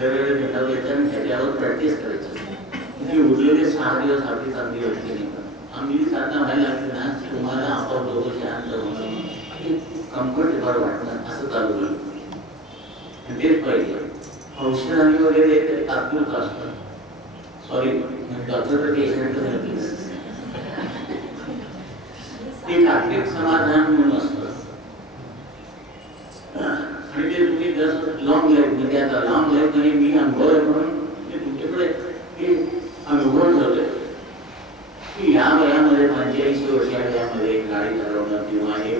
वेगवेगळे भेटाव घ्यायचं आणि त्याच्यावर प्रॅक्टिस करायची. उरलेले 6 दिवस आपली चांगली वाटली नाही. आम्ही साधना व्हायला लागली ना तुम्हाला आपोआप डोकं शांत होणं कम्फर्टेबल वाटणं असं चालू झालं. तेच पाहिजे. औषधांनी वगैरे ते तात्पुरतं असतं. सॉरी डॉक्टर पेशंट ते तात्विक समाधान म्हणून असतं आणि ते तुम्ही जसं लॉंग लाईफ म्हणजे आता लॉंग लाईफ मध्ये मी अनुभव आहे म्हणून ते तुमच्याकडे ते अनुभव ठेवले की या वयामध्ये 85 वर्षाच्या वयामध्ये गाडी चालवणं किंवा हे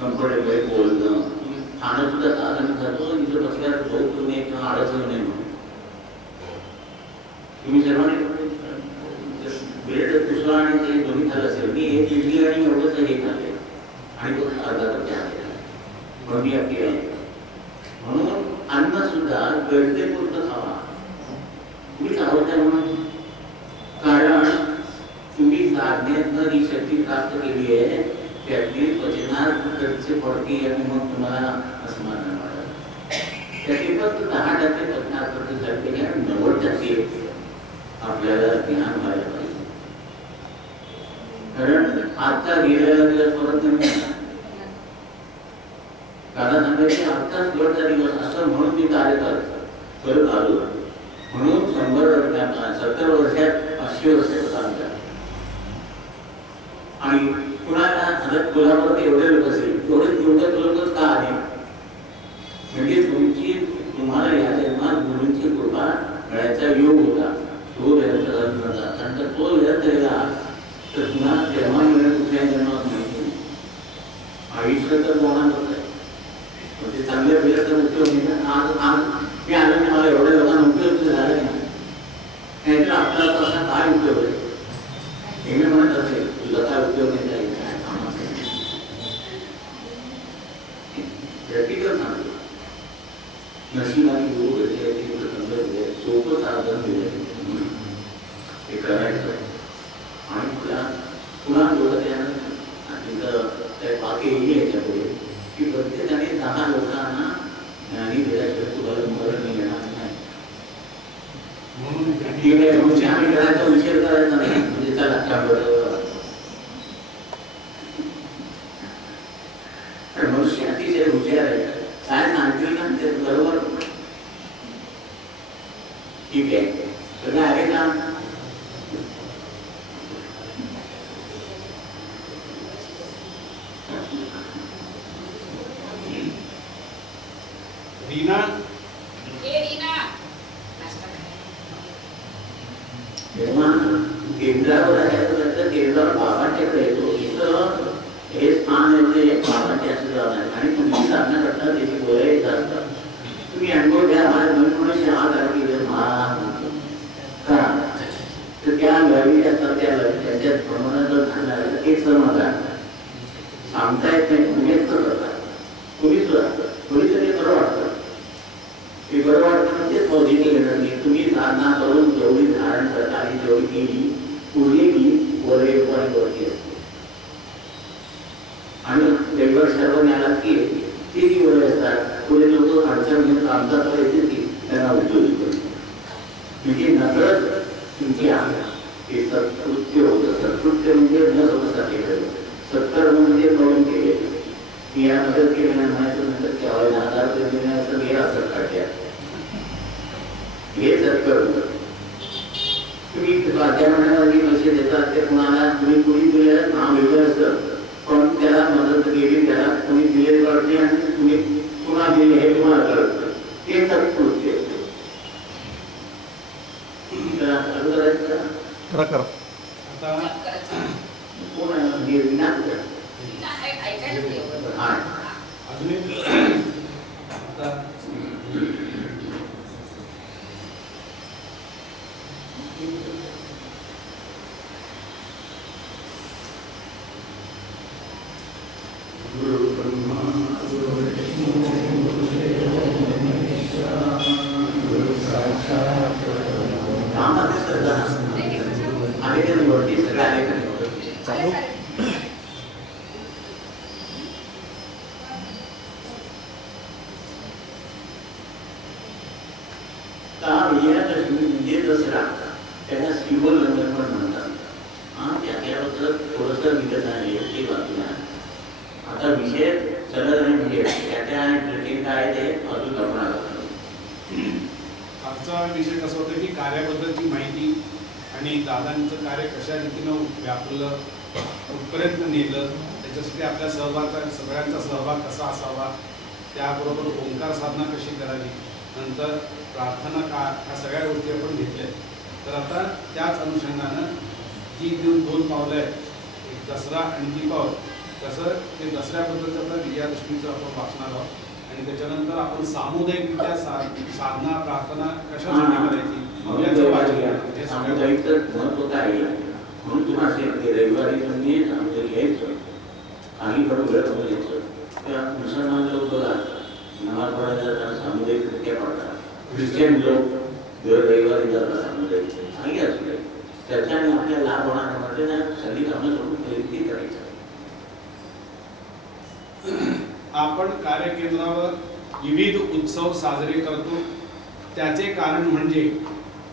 कम्फर्टेबल बोलणं खाणं सुद्धा साधन खातो तिथं बसल्यावर झोप होऊ नये किंवा अडचण नये म्हणून तुम्ही सर्वांनी ब्रेड पुसला आणि ते दोन्ही खाल्लं असेल. मी एक इडली आणि एवढंच हे खाल्ले आणि तो अर्धा कप चहा केला मी आपली आहे. म्हणून अन्न सुद्धा गरजेपुरतं खावा. तुम्ही आवडता म्हणून कारण तुम्ही साधनेतनं जी शक्ती प्राप्त केली आहे त्यातली पचनात खर्च पडते आणि मग तुम्हाला असमाधान वाटतं. त्याची फक्त 10% पचनात प्रतिसाद 90% आपल्याला ज्ञान व्हायला पाहिजे. कारण आता गेलेला दिवस परत नाही. दादा सांगायचे आत्ताच शेवटचा दिवस असं म्हणून मी कार्य करत आलो. म्हणून 70 वर्षात 80 वर्षाचं काम करा. आणि कुणाला कोल्हापुरात एवढे लोक असेल तेवढे लोक का आले म्हणजे तुम्हाला या जन्मात गुरूंची कृपा मिळायचा योग होता. तो व्यर्थ झाला आणि तो व्यर्थ झाला तर पुन्हा जन्मा मिळेल कुठल्या जन्मात माहिती. आयुष्य तर जाणार होत आहे म्हणजे चांगल्या वेळेचा उपयोग मी आलो की मला एवढ्या लोकांना उपयोग झाला नाही तर आपला असा काय उपयोग आहे हे मी म्हणत असेल तुझा काय उपयोग नाही जाईल काय कामाचा प्रॅक्टिकल सांगतो. नशिबाने गुरु भेटले तिथं समजले सोपं साधन दिले हे करायचं आणि पुन्हा डोळ्यानं तिथं त्या बाकी याच्यापुढे की प्रत्येकाने 10 लोकांना ज्ञानी दिल्याशिवाय तुम्हाला मरण नाही येणार नाही. म्हणून आम्ही करायचा विचार करायचा नाही म्हणजे चला मनुष्य अतिशय हुशार आहे. काय सांगतील ना ते बरोबर ठीक आहे सगळं आहे का. रीना जेव्हा केंद्रावर आहे तर केंद्रावर बाबांच्याकडे येतो. इथं हे स्थान येते बाबांचे असं जाणार आणि तुम्ही साधना करता त्याची गोळे असतात. तुम्ही अनुभव घ्या मनुष्य हा गावी का तर त्या गावी असतात त्याच्यात प्रमाणात जर झालं एक समाधान सांगता येत नाही. तुम्हीच करतात तुम्हीच थोडी तरी बरं वाटतं ते बरं वाटतं म्हणजे पॉझिटिव्ह एनर्जी. तुम्ही साधना करून जेवढी धारण करता आणि जेवढी केली उरलेली वरती असते आणि वेगवेगळ्या सर्व ज्ञानात की ते जी वय असतात पुढे लोक अडचण घेऊन आमचा येतील की त्यांना उद्योगी करतो म्हणजे नकळत तुमची आहे हे सत्कृत्य होतं. सत्कृत्य म्हणजे न स्वतःसाठी केलं. सत्कर्म म्हणजे करून केले. मी या मदत केली नाही म्हणायचं नंतर केव्हा 10,000 रुपये देण्याचं हे असं काढल्या हे सत्कर्म. तुम्ही त्या महिन्यामध्ये पैसे देतात ते कुणाला तुम्ही कुणी दिलेलं नाव वेगळं असतं पण त्याला मदत केली त्याला तुम्ही दिले कळते आणि तुम्ही पुन्हा दिले हे तुम्हाला कळतं ते सत्कृत्य. कोण आहे विजयादशमी म्हणजे दसरा, त्याला शिवलग्न पण म्हणतात. त्याच्याबद्दल थोडंसं विकत आहे ते बाजूला. आता विषय सगळं म्हणजे त्याच्या ट्रेकिंग काय ते अजून आपण आजचा विषय कसा होता की कार्याबद्दलची माहिती आणि दादांचं कार्य कशा रीतीनं व्यापलं, कुठपर्यंत नेलं, त्याच्यासाठी आपल्या सगळ्यांचा सहभाग कसा असावा, त्याबरोबर ओंकार साधना कशी करावी, नंतर प्रार्थना का, ह्या सगळ्या गोष्टी आपण घेतल्या. तर आता त्याच अनुषंगानं जी दोन पावलं आहेत, एक दसरा आणि दीपावली, तसं ते दसऱ्याबद्दलचं आता विजयादशमीचं आपण वाचणार आहोत. आणि त्याच्यानंतर आपण सामुदायिकरित्या साधना प्रार्थना कशासाठी करायची याचं वाचन. सामुदायिकचं महत्त्व काय आहे म्हणून तुम्हाला रविवारी तुम्ही घ्यायचं, काही पण वेळ घ्यायचं. त्या मुसलमान लोक बघा नमाज पडायला जाताना सामुदायिकरित्या पडतात, ख्रिश्चन लोक दर रविवारी जातात सामुदायिक, काही असू नये. त्याच्याने आपल्याला लाभ होणार म्हणजे ना सगळी कामं सोडून खरेदी करायचं. आपण कार्यकेंद्रावर विविध उत्सव साजरे करतो. त्याचे कारण म्हणजे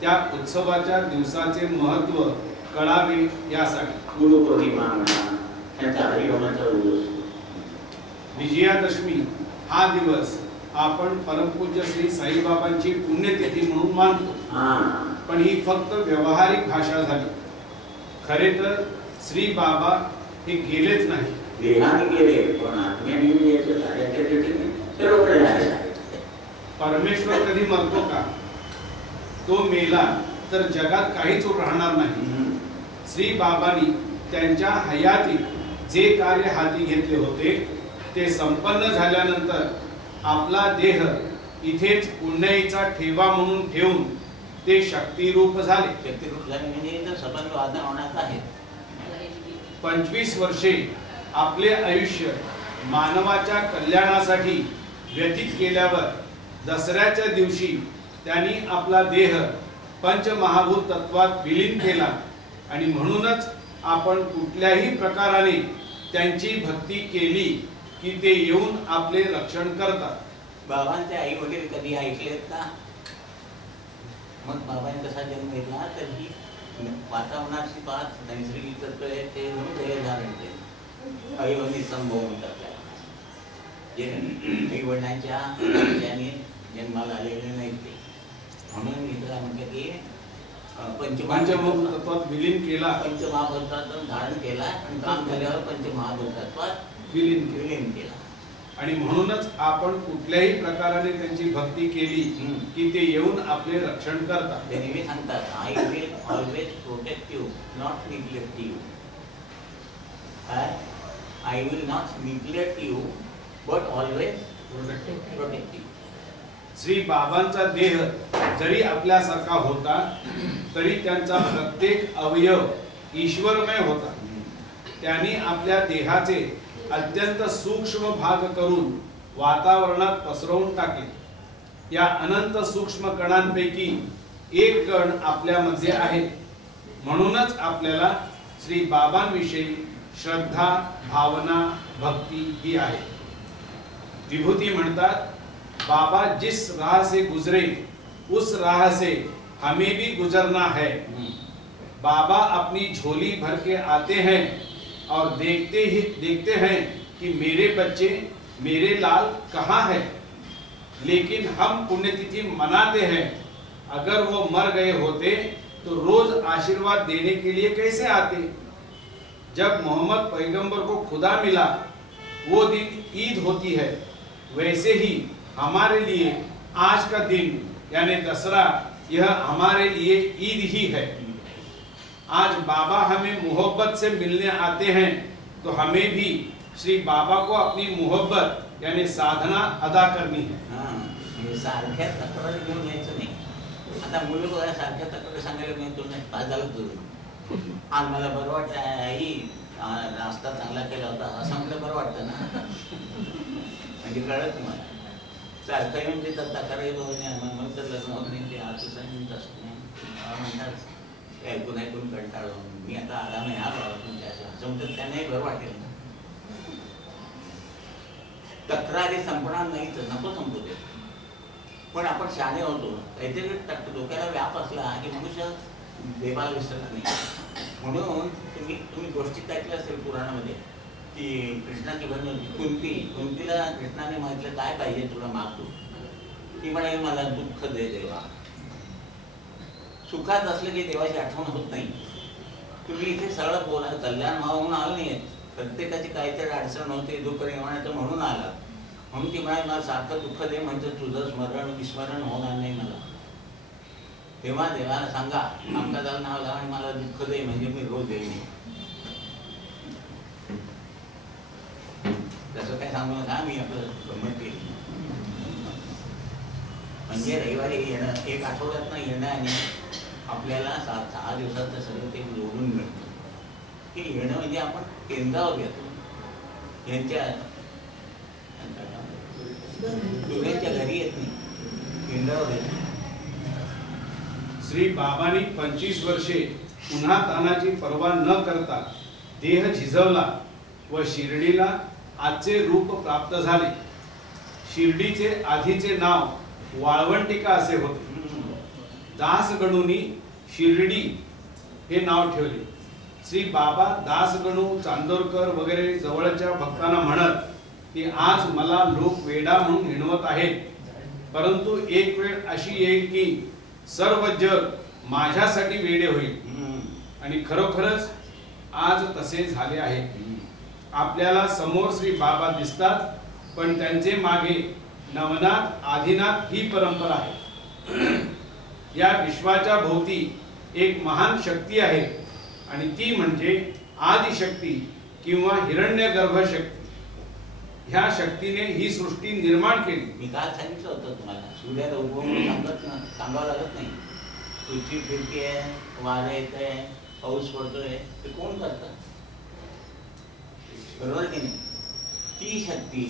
त्या उत्सवाच्या दिवसाचे महत्त्व कळावे यासाठी. गुरुपौर्णिमा त्यांचा हरिनामाचा दिवस, विजयादशमी हा दिवस आपण परमपूज्य श्री साईबाबांची पुण्यतिथी म्हणून मानतो. पण ही फक्त व्यावहारिक भाषा झाली. खरे तर श्री बाबा हे गेलेच नाही, देहाने गेले पण आत्म्याने सर्वकडे आहे. परमेश्वर कधी मरतो का? तो मेला तर जगात काहीच राहणार नाही. श्री बाबांनी त्यांच्या हयातीत जे कार्य हाती घेतले होते ते संपन्न झाल्यानंतर आपला देह इथेच पुण्याईचा ठेवा म्हणून ठेवून ते शक्तिरूप झाले. शक्तिरूप झाले म्हणजे संबंध वातावरणात आहे. 25 वर्षे आपले आयुष्य मानवाच्या कल्याणासाठी व्यतीत केल्यावर दसऱ्याच्या दिवशी त्यांनी आपला देह पंचमहाभूत तत्वात विलीन केला. आणि म्हणूनच आपण कुठल्याही प्रकाराने त्यांची भक्ती केली की ते येऊन आपले रक्षण करतात. बाबांचे आई वडील कधी ऐकलेत का? मग बाबांनी कसा जन्म घेतला तर ही वातावरणाची पाच नैसर्गिक तत्व आहे ते झाले. आई वडील संभव म्हणतात त्याला. जे आई वडिलांच्या ज्याने जन्माला आलेले नाहीत ते, म्हणून मी तुला म्हटलं की पंचमहाभूत तत्वात विलीन केला, पंचमहाभूतातून धारण केला आणि काम झाल्यावर पंचमहाभूत तत्वात विलीन केला. आणि म्हणूनच आपण कुठल्याही प्रकाराने त्यांची भक्ती केली की ते येऊन आपले रक्षण करतात. ते नेहमी सांगतात I will always protect you not neglect you. I will not neglect you but always protect you. Shri बाबांचा देह जरी आपल्यासारखा होता तरी त्यांचा प्रत्येक अवयव ईश्वरमय होता. त्यांनी आपल्या देहाचे अत्यंत सूक्ष्म भाग करून वातावरणात पसरवून टाकले. या अनंत सूक्ष्म कणांपैकी एक कण आपल्यामध्ये आहे. म्हणूनच आपल्याला श्री बाबांविषयी श्रद्धा, भावना, भक्ती ही आहे. विभूती म्हणतात बाबा जिस राह से गुजरे उस राह से हमें भी गुजरना है. बाबा अपनी झोली भर के आते हैं और देखते हैं कि मेरे बच्चे मेरे लाल कहाँ है. लेकिन हम पुण्यतिथि मनाते हैं. अगर वो मर गए होते तो रोज आशीर्वाद देने के लिए कैसे आते. जब मोहम्मद पैगंबर को खुदा मिला वो दिन ईद होती है, वैसे ही हमारे लिए आज का दिन यानी दसरा यह हमारे लिए ईद ही है. आज बाबा हमें मोहब्बत से मिलने आते हैं तो हमें भी श्री बाबा को अपनी मोहब्बत यानी साधना अदा करनी है. सारख्या तक्रारी घेऊन यायचं नाही. आता मुलं बघा सारख्या तक्रारी सांगायला मिळतो नाही. आज झालं तुझं, आज मला बरं वाटतं, आई नाश्ता चांगला केला होता असं म्हटलं बरं वाटतं ना. म्हणजे कळत तुम्हाला सारखं येऊन देतात तक्रारी मग तर लग्न होत नाही ते आज असत नाही म्हणतात. ऐकून ऐकून कंटाळून मी आता आला नाही आलो तुमच्या असं म्हणतात. त्यांनाही बरं वाटेल ना. तक्रारी संपणार नाही तर नको संपू दे. पण आपण शहाणे होतो, काहीतरी डोक्याला व्याप असला की मनुष्य देवाला विसरला नाही. म्हणून तुम्ही गोष्टीत ऐकलं असेल पुराणामध्ये की कृष्णाची बहीण होती कुंतीला कृष्णाने म्हटलं काय पाहिजे तुला मागतो. ती म्हणे मला दुःख दे देवा. सुखात असलं की देवाची आठवण होत नाही. तुम्ही इथे सरळ बोला, कल्याण म्हणून आलं नाही, प्रत्येकाची काहीतरी अडचण होते, दुःख निर्माणाचं म्हणून आला. म्हणून ती म्हणाली मला सारखं दुःख दे म्हणजे तुझं स्मरण विस्मरण होणार नाही मला. तेव्हा देवाला सांगा आमकाला नाव लावा आणि मला दुःख दे म्हणजे मी रोज देईन. तसं काय सांगू नका, मी आपलं गंमत केली. म्हणजे रविवारी येणं, एक आठवड्यात येणं आणि आपल्याला 6 दिवसात सगळं ते जोडून मिळतं. हे येणं म्हणजे आपण केंद्रावर घेतो, यांच्या घरी येत नाही, केंद्रावर येतो. श्री बाबांनी 25 वर्षे पुन्हा तानाची पर्वा न करता देह झिजवला व शिर्डीला आजचे रूप प्राप्त झाले. शिर्डीचे आधीचे नाव वाळवंटिका असे होते. दासगणूंनी शिर्डी हे नाव ठेवले. श्री बाबा दासगणू चांदोरकर वगैरे जवळच्या भक्तांना म्हणत की आज मला लोक वेडा म्हणून हिणवत आहेत, परंतु एक वेळ अशी येईल की सर्व जग माझ्यासाठी वेडे होईल. आणि खरोखरच आज तसे झाले आहे. आपल्याला समोर श्री बाबा दिसतात, पण त्यांचे मागे नवनाथ आदिनाथ ही परंपरा आहे. या विश्वाच्या भोवती एक महान शक्ती आहे आणि ती म्हणजे आदिशक्ती किंवा हिरण्यगर्भ शक्ती. ह्या शक्तीने ही सृष्टी निर्माण केली. मी काल सांगितलं होतं तुम्हाला, सूर्याला उगवून सांगावं लागत नाही. पृथ्वी फिरती आहे, वारं येत आहे, पाऊस पडतोय, ते कोण करतं? बरोबर की नाही? ती शक्ती,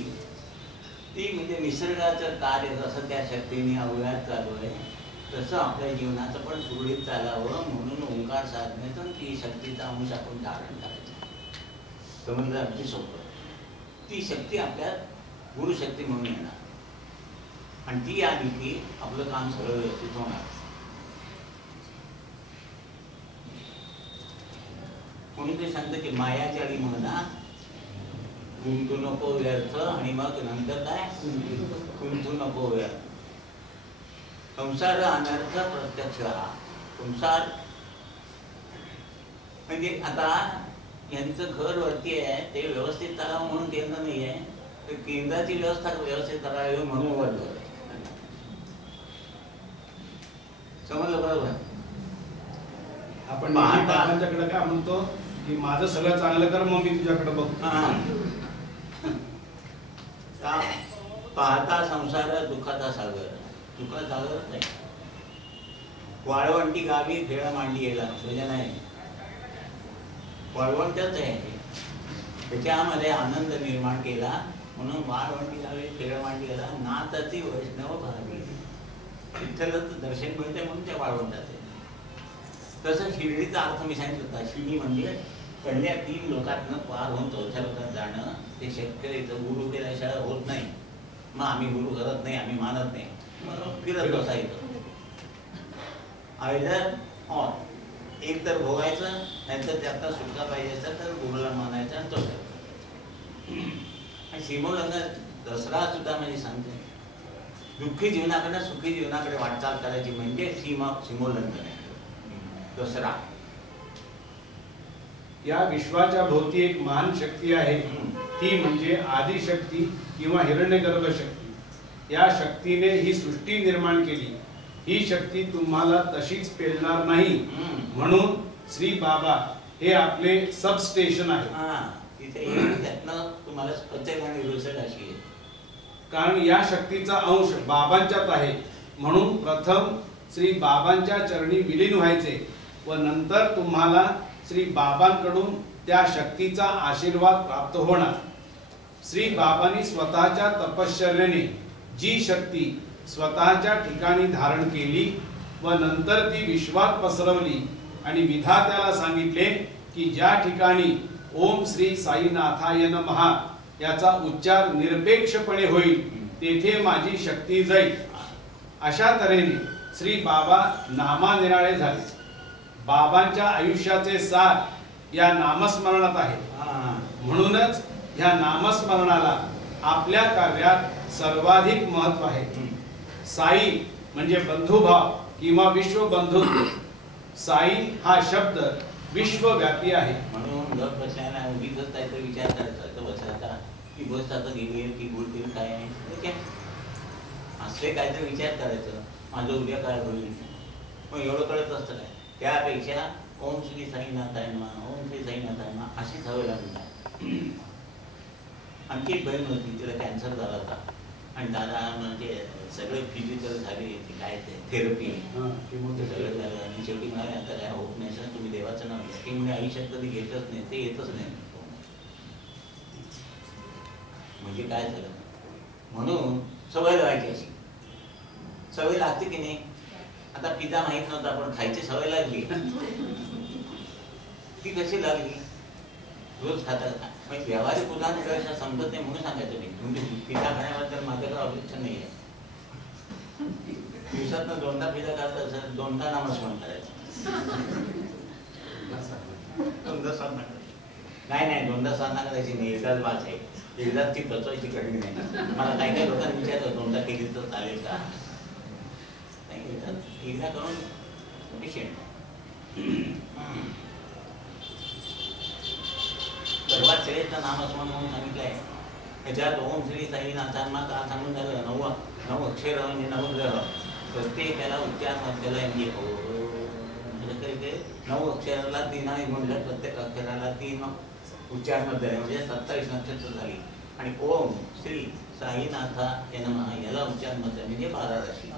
ती म्हणजे निसर्गाचं कार्य जसं त्या शक्तीने अवघात चालू आहे तसं आपल्या जीवनाचं पण सुरळीत चालावं म्हणून ओंकार साधण्याचं ती शक्तीचा अंश आपण धारण करायचं. समजलं? अगदी सोपं. ती शक्ती आपल्यात गुरुशक्ती म्हणून येणार आणि ती आली की आपलं काम सगळं व्यवस्थित होणार. म्हणून ते सांगतं की माया जाळी म्हणा गुंतू नको व्यर्थ आणि मग नंतर काय गुंतू नको व्यर्थ. संसार अनर्थ प्रत्यक्ष. संसार म्हणजे आता यांचं घर वरती आहे, ते व्यवस्थित करावं म्हणून केंद्र नाही आहे, तर केंद्राची व्यवस्था व्यवस्थित करावी म्हणून वर. समजलं? बरोबर. आपण बाबांच्याकडे काय म्हणतो की माझं सगळं चांगलं कर मग मी तुझ्याकडे बघतो. पाहता संसार दुःखाचा सागर. दुःखाचा सागरच नाही. वाळवंटी गावी खेळ मांडी येला म्हणजे नाही, वाळवंटच आहे. त्याच्यामध्ये आनंद निर्माण केला म्हणून वाळवंटी गावी खेळ मांडी गेला. नाथाची वैष्णव भावी. विठ्ठलाचं दर्शन मिळते म्हणून त्या वाळवंटात आहे. तसं शिर्डीचा अर्थ मी सांगितलं होता. शिर्डी म्हणजे पहिल्या 3 लोकातनं पार होऊन 4थ्या लोकात जाणं ते शक्य. इथं गुरु केल्याशिवाय होत नाही. मग आम्ही गुरु करत नाही, आम्ही मानत नाही, मग फिरत बसायचं. आयदर ऑर, एक तर भोगायचं नाहीतर त्यातनं सुटका पाहिजे असेल तर गुरुला मानायचं आणि तो करायचं. आणि सीमोल्लंघन दसरा सुद्धा म्हणजे सांगते दुःखी जीवनाकडनं सुखी जीवनाकडे वाटचाल करायची म्हणजे सीमोल्लंघन आहे दसरा. या विश्वाच्या भोवती एक महान शक्ती आहे, ती म्हणजे आदिशक्ती किंवा हिरण्यगर्भ शक्ती. या शक्तीने ही सृष्टी निर्माण केली. ही शक्ती तुम्हाला तशीच पेलणार नाही, म्हणून श्री बाबा हे आपले सब स्टेशन आहे. तुम्हाला कारण या शक्तीचा अंश बाबांच्यात आहे, म्हणून प्रथम श्री बाबांच्या चरणी विलीन व्हायचे व नंतर तुम्हाला श्री बाबांकडून त्या शक्तीचा आशीर्वाद प्राप्त होणार. श्री बाबांनी स्वतःच्या तपश्चर्येने जी शक्ती स्वतःच्या ठिकाणी धारण केली व नंतर ती विश्वात पसरवली आणि विधात्याला सांगितले की ज्या ठिकाणी ओम श्री साईनाथाय नमः याचा उच्चार निरपेक्षपणे होईल तेथे माझी शक्ती जाईल. अशा तऱ्हेने श्री बाबा नामानिराळे झाले. बाबांच्या आयुष्याचे सार या नामस्मरणात आहे. म्हणूनच ह्या नामस्मरणाला आपल्या काव्यात सर्वाधिक महत्व आहे. साई म्हणजे बंधुभाव किंवा विश्वबंधुत्व. साई हा शब्द विश्वव्यापी आहे. म्हणून घर बसल्याला उगीच काहीतरी विचार करायचा तर बसायचा की बस आता गेली की बोलतील काय आहे असले काहीतरी विचार करायचं. माझं उद्या काय होईल मग एवढं कळत असतं काय. त्यापेक्षा ओम श्री साईनाथाय नमः, ओम श्री साईनाथाय नमः अशी सवय लागली. आमची एक बहीण होती, तिला कॅन्सर झाला होता आणि दादा म्हणजे सगळे फिजिकल झाले ते काय ते थेरपी सगळं झालं आणि शेवटी म्हणाले आता काय होत नाही सर तुम्ही देवाचं नाव घ्या. की म्हणजे आयुष्यात कधी घेतच नाही ते येतच नाही. म्हणजे काय झालं म्हणून सवय लावायची अशी सवय लागते की नाही. आता पिझ्झा माहित नव्हता पण खायची सवय लागली. ती कशी लागली रोज खाता. व्यावहारिक उदाहरण करायचं समजत नाही म्हणून सांगायचं नाही. म्हणजे पिझ्झा खाण्याबद्दल माझ्याकडे ऑब्जेक्शन नाही आहे. दिवसातनं 2दा पिझ्झा खात असेल 2दा नामस्मरण करायचं. 2दा साधना नाही नाही 2दा साधना करायची नाही. एकदाच बाज आहे. एकदाच ती पचवायची कठीण नाही. मला काही काही लोकांना विचारलं 2दा केली तर चालेल का. एकदा करून पेशंट सर्वात श्रेष्ठ नामस्मरण म्हणून सांगितलं आहे. त्याच्यात ओम श्री साईनाथांना का सांगून झालं 9 अक्षर म्हणजे 9 ग्रह प्रत्येकाला उच्चार मध्याला म्हणजे ते 9 अक्षराला 3 आणि म्हणलं प्रत्येक अक्षराला 3 उच्चार मध्ये म्हणजे 27 नक्षत्र झाली. आणि ओम श्री साईनाथा याला उच्चार मध्ये म्हणजे 12 राशी.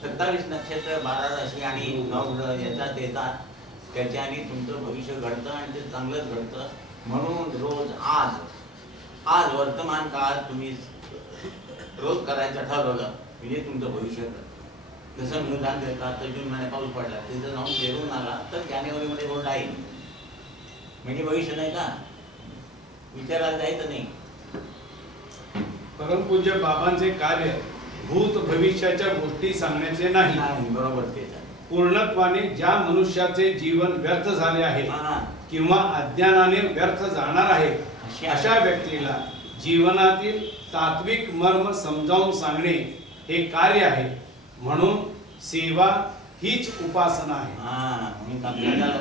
27 नक्षत्र 12 राशी आणि 9 ग्रह येतात येतात त्याच्याने तुमचं भविष्य घडतं आणि ते चांगलंच घडतं. म्हणून रोज आज वर्तमान काळात तुम्ही रोज करायचं ठरवलं म्हणजे तुमचं भविष्य घडतं. जसं मी उदाहरण देतो आता जून महिन्यात पाऊस पडला तिथं जाऊन फिरून आला तर जानेवारीमध्ये रोड आहे म्हणजे भविष्य नाही का. विचारायला जायचं नाही. परमपूज्य बाबांचे कार्य भूत भविष्याच्या गोष्टी सांगण्याचे नाही. बरोबर तेच पूर्णत्वाने ज्या मनुष्याचे जीवन व्यर्थ झाले आहे किंवा अज्ञानाने व्यर्थ जाणार आहे अशा व्यक्तीला जीवनातील तात्विक मर्म समजावून सांगणे हे कार्य आहे. म्हणून सेवा हीच उपासना आहे.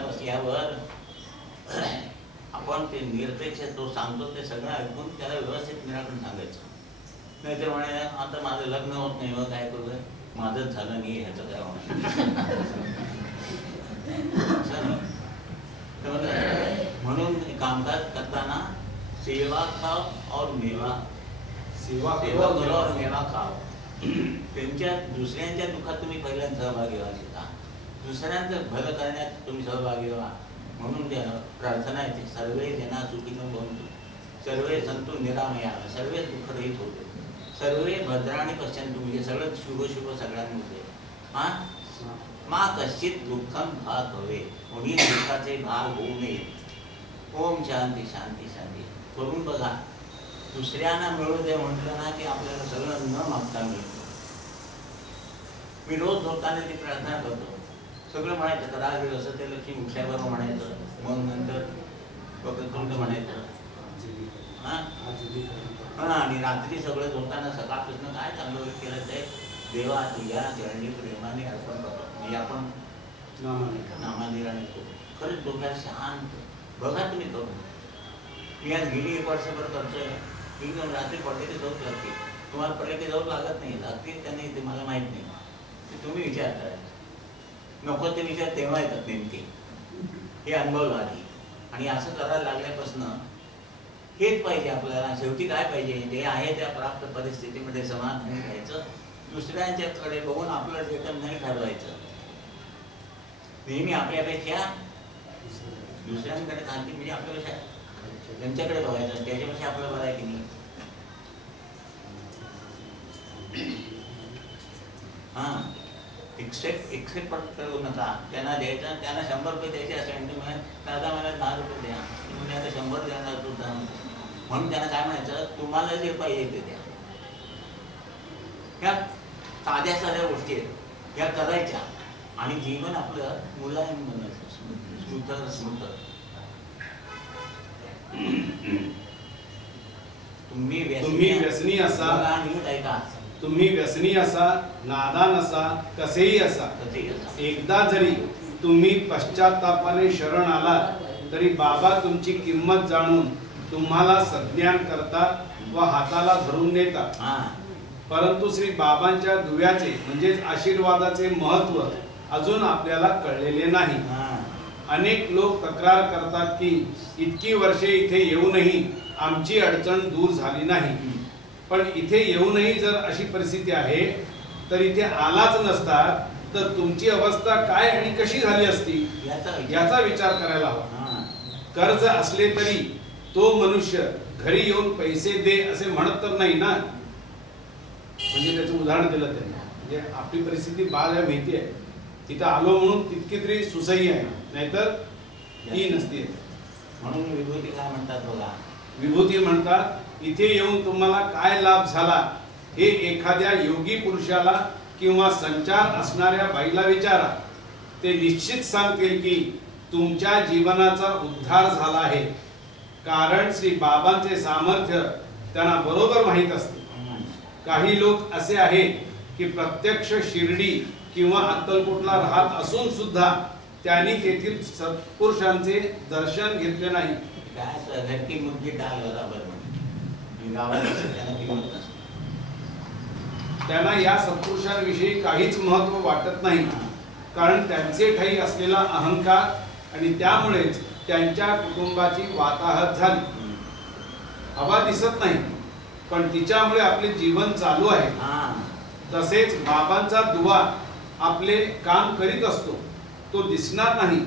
बसल्यावर आपण ते निरपेक्ष तो सांगतो ते सगळं ऐकून त्याला व्यवस्थित निराकरण सांगायचं. नाही तर म्हणे आता माझं लग्न होत नाही मग काय करू माझंच झालं नाही ह्याचं काय म्हणून कामकाज करताना सेवा खाव और मेवा सेवा करो और मेवा खाव. त्यांच्या दुसऱ्यांच्या दुःखात तुम्ही पहिल्यांदा सहभागी व्हा. दुसऱ्यांचं भलं करण्यात तुम्ही सहभागी व्हा. म्हणून प्रार्थना येते सर्वे जना सुखिनो भवन्तु सर्वे सन्तु निरामयाः सर्वे दुःखरहित होते सर्वे भद्राणी पश्यन्तु म्हणजे सगळं शुभ शुभ सगळ्यांमध्ये. मा कश्चित दुःखम भाग हवे कोणी दुःखाचे भाग होऊ नये. ओम शांती शांती शांती करून बघा. दुसऱ्यांना मिळू दे म्हटलं ना की आपल्याला सगळं न मागता मिळतं. मी रोज झोपताना ती प्रार्थना करतो. सगळं म्हणायचं तर राग असं ते लक्ष्मी उठल्याबरोबर म्हणायचं. मग नंतर वक्रतुंड म्हणायचं. आणि रात्री सगळं झोपताना सकाळपासून काय चांगलं केलं ते देवा तुझ्या चरणी प्रेमाने अर्पण करतो. म्हणजे आपण नामानिराणे खरंच डोक्याला शांत बघा तुम्ही करून. मी आज गेली 1 वर्षभर करतोय. एकदम रात्री पडले की झोप लागते. तुम्हाला पडले की झोप लागत नाही लागते त्या नाही ते मला माहीत नाही. ते तुम्ही विचार करायचा. नको ते विचार तेव्हा येतात नेमके हे अनुभव आधी. आणि असं करायला लागल्यापासून हेच पाहिजे आपल्याला. शेवटी काय पाहिजे जे आहे त्या प्राप्त परिस्थितीमध्ये समाधानी घ्यायचं. दुसऱ्यांच्याकडे बघून आपलं डेटम नाही ठरवायचं. नेहमी आपल्यापेक्षा दुसऱ्यांकडे खालती म्हणजे आपल्यापेक्षा त्यांच्याकडे बघायचं त्याच्यापेक्षा आपलं बरं आहे की नाही. एक्सेप्ट करू नका. त्यांना द्यायचं त्यांना 100 रुपये द्यायचे असेल तुम्ही दादा मला 10 रुपये द्या. तुम्ही आता 100 देणार सुद्धा म्हणून त्यांना काय म्हणायचं तुम्हाला जे पाहिजे ते द्या. साध्या साध्या गोष्टी आहेत या करायच्या आणि जीवन आपलं मुलायम बनायचं, स्मृत. तुम्ही व्यसनी असा, नीट ऐका, तुम्ही व्यसनी असा, नादान असा, कसेही असा, एकदा जरी तुम्ही पश्चात्तापाने शरण आलात तरी बाबा तुमची किंमत जाणून तुम्हाला सज्ञान करतात व हाताला धरून नेतात. परंतु श्री बाबांच्या दुव्याचे म्हणजेच आशीर्वादाचे महत्व अजून आपल्याला कळलेले नाही. अनेक लोक तक्रार करतात की इतकी वर्षे इथे येऊनही आमची अडचण दूर झाली नाही. पण इथे येऊनही जर अशी परिस्थिती आहे तर इथे आलाच नसता तर तुमची अवस्था काय आणि कशी झाली असती याचा विचार करायला हवा. कर्ज असले तरी तो मनुष्य घरी येऊन पैसे दे असे म्हणत तर नाही ना. म्हणजे त्याचं उदाहरण दिलं त्यांनी. म्हणजे आपली परिस्थिती बाल आहे माहिती आहे, तिथं आलो म्हणून तितकी तरी सुसही आहे, नाहीतर ती नसते. म्हणून विभूती काय म्हणतात बघा, विभूती म्हणतात इथे येऊन तुम्हाला काय लाभ झाला हे एखाद्या योगी पुरुषाला किंवा संचार असणाऱ्या बाईला विचारा. ते निश्चित सांगतील की तुमच्या जीवनाचा उद्धार झाला आहे. कारण श्री बाबांचे सामर्थ्य त्यांना बरोबर माहीत असते. काही लोक असे आहेत की प्रत्यक्ष शिर्डी किंवा अक्कलकोटला राहत असून सुद्धा त्यांनी तेथील सत्पुरुषांचे दर्शन घेतले नाही. घरकी मुद्दी डाल बरोबर त्यांना या सत्पुरुषांविषयी काहीच महत्व वाटत नाही. कारण त्यांचे ठाई असलेला अहंकार आणि त्यामुळेच त्यांच्या कुटुंबाची वाताहत झाली. हवा दिसत नाही पण तिच्यामुळे आपले जीवन चालू आहे. तसेच बाबांचा दुवा आपले काम करीत असतो. तो दिसणार नाही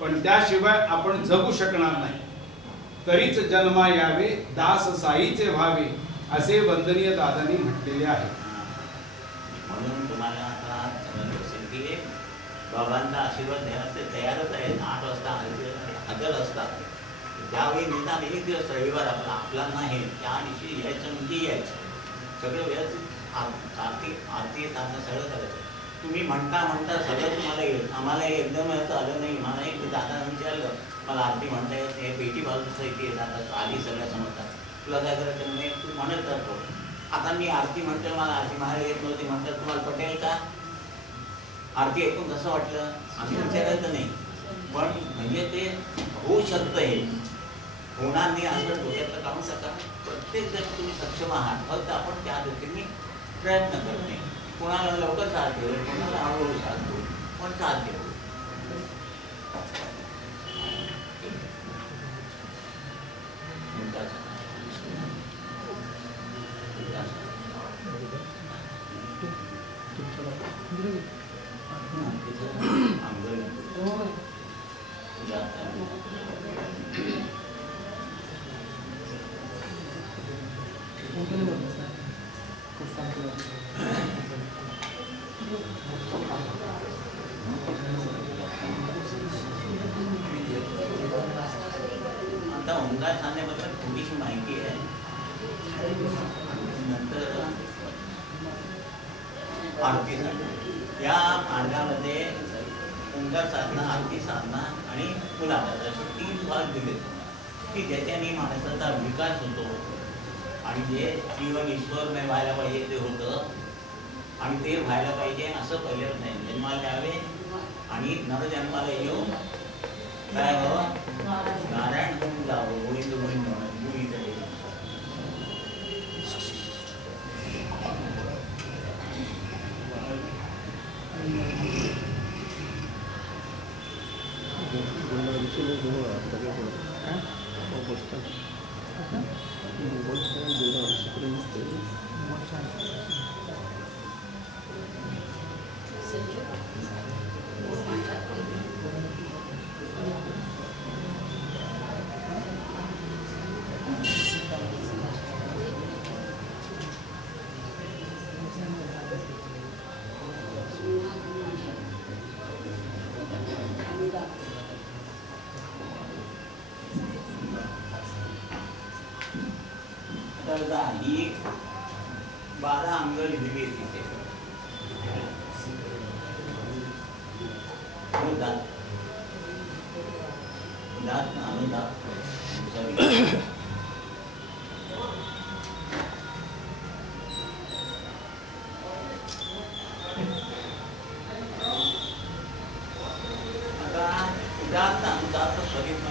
पण त्याशिवाय आपण जगू शकणार नाही. तरीच जन्मा यावे दास साईचे व्हावे असे वंदनीय दादांनी म्हटलेले आहे. म्हणून तुम्हाला आता समजलं असेल की बाबांचा आशीर्वाद देण्याचे तयारच आहे. 8 वाजता हजर असतात. त्यावेळी निदान एक दिवस रविवार आपला नाही त्या दिवशी यायचं म्हणजे यायचं. सगळं व्यवस्थित आरती साधनं सगळं करायचं. तुम्ही म्हणता सगळं तुम्हाला येईल. आम्हाला एकदम याचं आलं नाही. मला एक दादा विचारलं मला आरती म्हणता येत नाही, पेटी बाजूचं इथे येतात आधी सगळ्या समजतात, तुला काय करायचं म्हणजे तू म्हणत जातो. आता मी आरती म्हणतो मला आरती म्हणायला येत नव्हती म्हणतात तुम्हाला पटेल का? आरती ऐकून कसं वाटलं आम्ही विचारायचं नाही. पण म्हणजे ते होऊ शकतं, हे होणार नाही असं डोक्यातलं काढून टाका. प्रत्येक जण तुम्ही सक्षम आहात, फक्त आपण त्या दृष्टीने प्रयत्न करत नाही. कोणाला लवकर साथ देऊ, कोणाला हळूहळू साथ देऊ, पण साथ देऊ. आता ओंकार सांगण्याबद्दल थोडीशी माहिती आहे. नंतर आरती साधना, या मार्गामध्ये ओंकार साधना, आरती साधना आणि मुलाखत असे 3 भाग दिले की ज्याच्याने माणसाचा विकास होतो आणि जे जीवन ईश्वरमय व्हायला पाहिजे ते होतं. आणि ते व्हायला पाहिजे असं पहिलं नाही. जन्माला यावे आणि नरजन्माला येऊन काय व्हावं, नारायण होऊन जावं, गोविंद गोविंद गोविंद. ही 12 अंग लिहिली तिथे.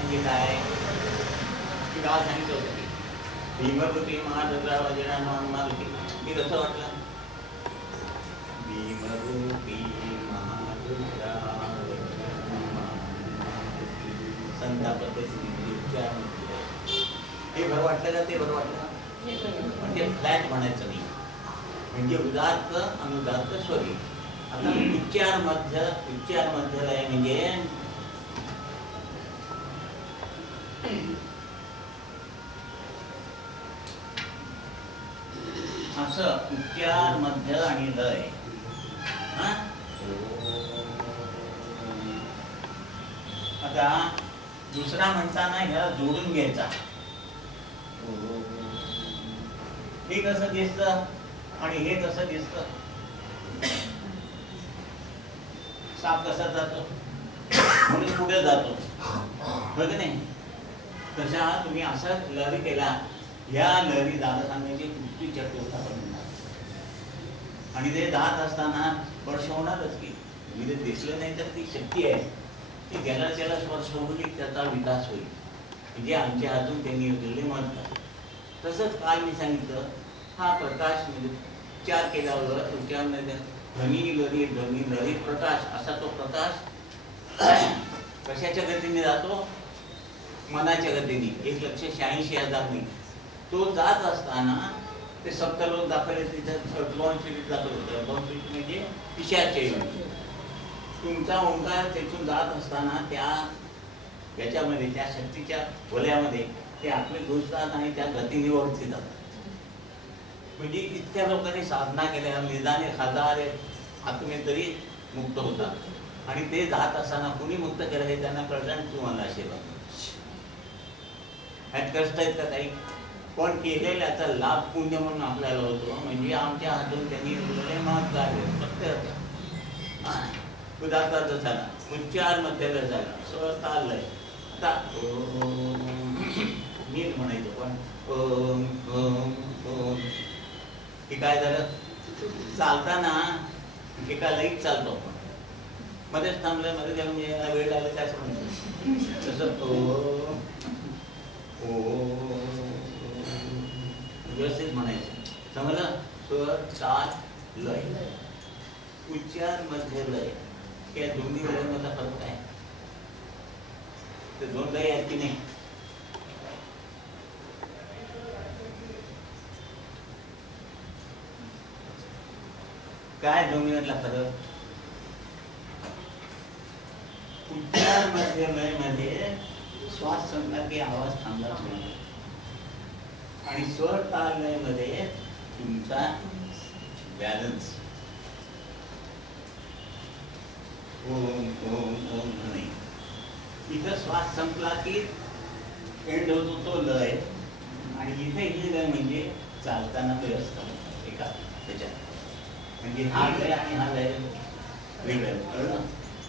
म्हणजे काय की गाव सांगितलं होतं की भीमरूपी महादुर्गा वजना मारुती. मी कसं वाटलं भीमरूपी महादुर्गा संतापते हे बरं वाटलं का ते बरं वाटलं पण ते फ्लॅट म्हणायचं नाही म्हणजे उदात्त अनुदात्त स्वरी. आता उच्चार मध्यलय म्हणजे असं उच्चार मध्य आणि लय. आता दुसरा म्हणताना ह्याला जोडून घ्यायचा. हे कसं दिसतं आणि हे कसं दिसतं. साप कसा जातो म्हणून पुढे जातो बघ नाही. तशा तुम्ही असा लहरी केला ह्या लहरी दादा सांगायची दृष्टी चक्र आणि ते जात असताना स्पर्श होणारच की म्हणजे दिसलं नाही तर ती शक्ती आहे ती ज्याला त्याला स्पर्श होऊन त्याचा विकास होईल म्हणजे आमच्या हातून त्यांनी योजले म्हणतात. तसंच काल मी सांगितलं हा प्रकाश म्हणजे उच्चार केल्यावर उच्चारमध्ये ध्वनी लहरी प्रकाश असा तो प्रकाश कशाच्या गतीने जातो मनाच्या गतीने 1,86,000 नाही. तो जात असताना ते सप्तलोक दाखवले तिथे दाखवलं म्हणजे पिशाचे तुमचा ओंकार तिथून जात असताना त्या याच्यामध्ये त्या शक्तीच्या वलयामध्ये ते आपले घुसतात आणि त्या गतीने वरती जातात. म्हणजे इतक्या लोकांनी साधना केल्या निदान 1000 आत्मे तरी मुक्त होतात आणि ते जात असताना कुणी मुक्त केलं हे त्यांना कळलं आणि तुम्हाला आशीर्वाद. ह्यात कष्ट आहेत का काही पण केलेल्याचा लाभ पुण्य म्हणून आपल्याला होतो. म्हणजे आमच्या हातून त्यांनी महाग कार्य फक्त उदात्ताचा झाला उच्चार मध्यला झाला स्वतः लय. आता नीट म्हणायचं पण ओम ओम ओम हे काय झालं चालताना एका लईत चालतो आपण मध्येच थांबलं मध्ये जाऊन यायला वेळ लागला काय असं म्हणतो तसं ओ व्यवस्थित म्हणायचं समजलं. स्वर ताल लय उच्चार मध्य लय या दोन्ही लयमधला फरक काय ते दोन लय आहेत की नाही. काय दोन्ही मधला फरक उच्चार मध्य लय मध्ये श्वास संपला की आवाज थांबला आणि स्वर ताल लय मध्ये तुमचा बॅलन्स ओम ओम ओम नाही. इथं श्वास संपला की एंड होतो तो लय आणि इथे ही लय म्हणजे चालताना व्यस्त एका त्याच्यात म्हणजे हा लय आणि हा लय वेगळं कळलं.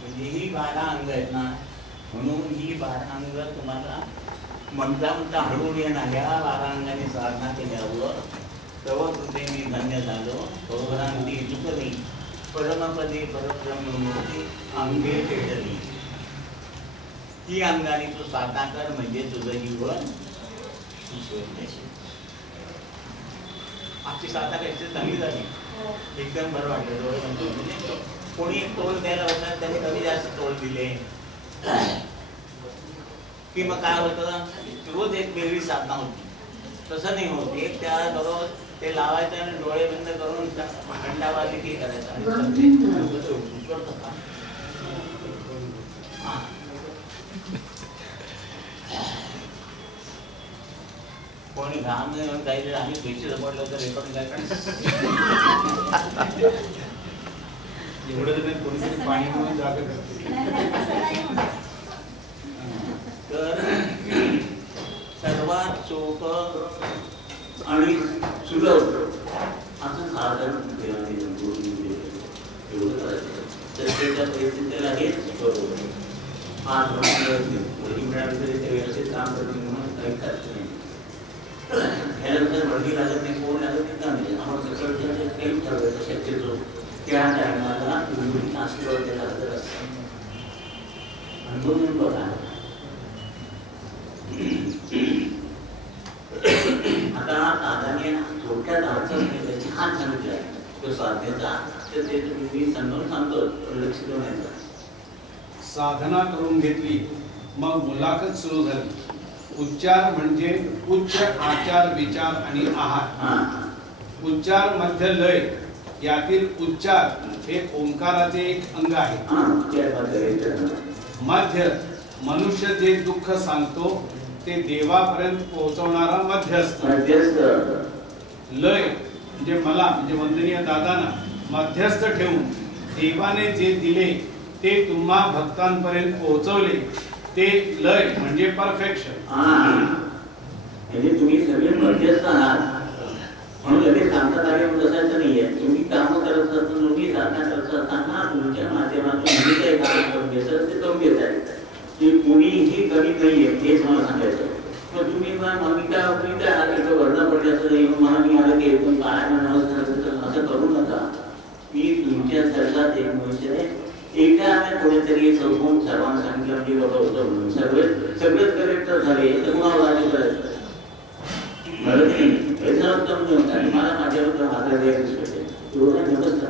म्हणजे ही 12 अंग आहेत ना म्हणून ही 12 अंग तुम्हाला म्हणता म्हणता हळून येणार. ह्या 12 अंगाने साधना केल्यावर तेव्हा तुझे मी धन्य झालो. भगवांती चुकली परमपदी परब्रह्ममूर्ती अंगे पेटली. ती अंगाने तू साधना कर म्हणजे तुझं जीवन ईश्वर. आजची साधना कशी चांगली झाली एकदम बरं वाटलं. म्हणजे कोणी तोल द्यायला होता त्याने कमी जास्त तोल दिले की मग काय होतं रोज एक वेगळी साधना होती. तसं नाही होत एक त्या बरोबर ते लावायचं आणि डोळे बंद करून थंडावाली की करायचं कोणी घाम जायचं आम्ही पैसे जपडलं तर रेकॉर्डिंग काय एवढं तर कोणीतरी पाणी म्हणून जागा करते. तर सर्वात सोपं आणि सुलभ असं साधन त्याला हेच बरोबर 5 व्यवस्थित काम करून म्हणून काही खर्च नाही. ह्यानंतर भरती लागत नाही कोण लागत नाही आम्हाला काही ठरवायचं शक्यतो त्या टायमाला तुम्ही आशीर्वाद द्यायला हजर असतात. अनुभव बघा लक्ष देऊन यायचं. साधना करून घेतली, मग मुलाखत सुरू झाली. उच्चार म्हणजे उच्च आचार, विचार आणि आहार. उच्चार, मध्य, लय यातील उच्चार हे ओंकाराचे एक अंग आहे. मध्य मनुष्य जे दुःख सांगतो ते देवापर्यंत पोहोचवणारा मध्यस्थ. लय म्हणजे मला म्हणजे वंदनीय दादांना मध्यस्थ ठेवून देवाने जे दिले ते तुम्हा भक्तांपर्यंत पोहोचवले ते लय म्हणजे परफेक्शन. म्हणजे तुम्ही सगळे मध्यस्थ आहात म्हणून लगेच सांगतात आहे बसायचं नाहीये. तुम्ही काम करत असताना, तुम्ही साधना करत असताना तुमच्या माध्यमातून जे काही काम करून घ्यायचं ते करून घेत आहे. की कुणीही कमी नाहीये हेच मला सांगायचं. मग तुम्ही काय आलं वर्ण पडल्याचं नाही, मला मी आलं की एकदम पायाला नमस्कार असं करू नका. मी तुमच्या सर्वात एक मनुष्य आहे. एका कोणीतरी चौकून सर्वांना सांगितलं की बाबा होतं म्हणून सगळेच करेक्ट झाले तर कुणाला राज्य करायचं मला नाही. मला माझ्याबद्दल माझा नमस्कार.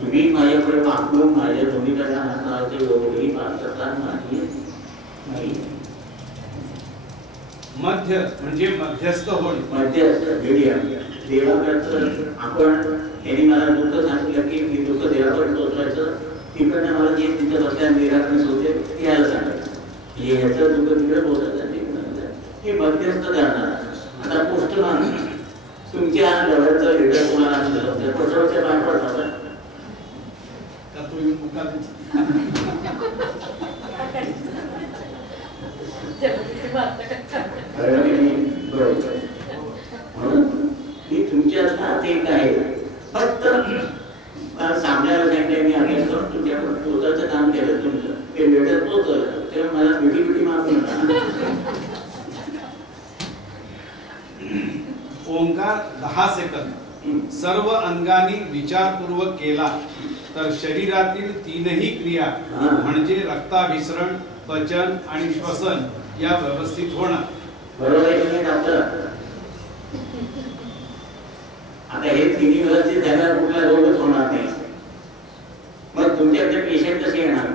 तुम्ही माझ्याकडे वाकून माझ्या दोन्हीकडे हाताचे एवढेही पाहता नाही. मध्य म्हणजे मध्यस्थ होणे. मध्यस्थ देवाकडचं आपण यांनी मला दुःख सांगितलं की मी दुःख देवाकडे पोचवायचं. तिकडनं मला जे तिथं बसल्या निराकरण होते ते यायला सांगायचं. ह्याचं दुःख तिकडे पोहोचायचं हे मध्यस्थ जाणार. आता पोस्टमॅन तुमच्या लेवलचं लीडर कोणाला असलं तर पोस्टवरच्या बाहेर पडतात का तुम्ही म्हणून मी तुमच्या हात एक आहे. फक्त सामन्याला सांगितलं मी अभ्यास करून तुमच्याकडून पोचायचं काम केलं. तुमचं ते लीडर पोचवलं तेव्हा मला मिठी मागू नका. ओंकार 10 सेकंद सर्व अंगांनी विचारपूर्वक केला तर शरीरातील तीनही क्रिया म्हणजे रक्ताभिसरण, पचन आणि श्वसन या व्यवस्थित होणार. बरोबर आहे की डॉक्टर? आता हे तिन्ही व्यवस्थित झाल्यावर कुठला रोगच होणार नाही. मग तुमच्याकडे पेशंट कसे येणार?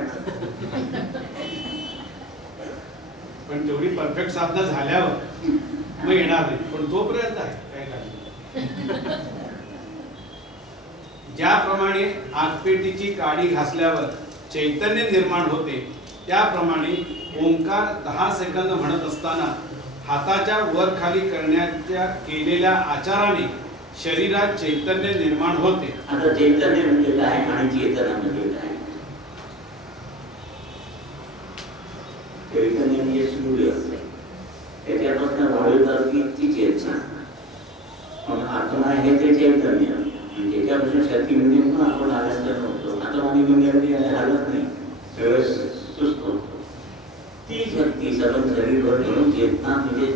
पण तेवढी परफेक्ट साधना झाल्यावर मग येणार नाही. पण तोपर्यंत आहे काय काय. ज्याप्रमाणे आगपेटीची काडी घासल्यावर चैतन्य निर्माण होते त्याप्रमाणे ओंकार 10 सेकंद म्हणत असताना हाताच्या वर खाली करण्याच्या केलेल्या आचाराने शरीरात चैतन्य निर्माण होते. आता चैतन्य म्हणजे काय आणि चेतना म्हणजे काय? चैतन्य म्हणजे सूर्य, त्याच्यापासून वाढवतात ती चेतना. पण आत्मा हे ते चैतन्य म्हणजे त्याच्यापासून शक्ती म्हणजे पण आपण आल्यास नव्हतो. आत्मा म्हणजे हालत नाही, सगळं सुस्त होतो. ती शक्ती सर्व शरीरभर म्हणून चेतना म्हणजे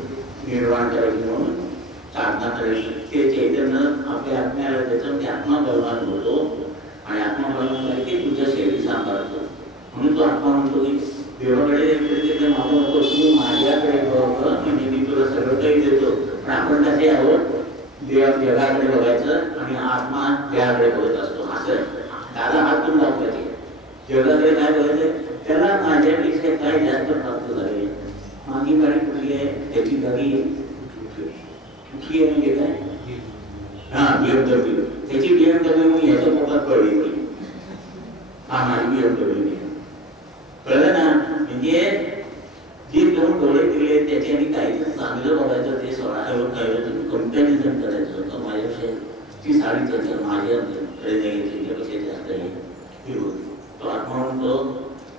निर्माण करायची म्हणून साधना करायची. ते चैतन्य आपल्या आत्म्याला त्याचं ते आत्मा बलवान होतो आणि आत्मा बलवान झाली की तुझं शरीर सांभाळतो. म्हणून तो आत्मा म्हणतो की देवाकडे मागू नको, तू माझ्याकडे बघ म्हणजे मी तुला सगळं काही देतो. पण आपण कसे आहोत जगाकडे बघायचं आणि आत्मा देहाकडे बघत असतो. असं दादा हातून दाखवायचे. जगाकडे काय बघायचं? त्याला माझ्यापेक्षा काय जास्त प्राप्त झाले. माझी गाडी कुठली आहे, त्याची गाडी कुठली आहे म्हणजे काय? हा BMW. त्याची BMW मी ह्याच्या पोटात पडली. हा माझी BMW कळलं ना? म्हणजे जे दोन डोळे दिले त्याच्याने काहीतरी चांगलं बघायचं ते तुम्ही कंपॅरिझन करायचं होतं. माझ्यापेक्षा ती साडी त्याच्या माझ्याकडे नाही, त्याच्यापेक्षा जास्त आहे. तो आत्मा म्हणतो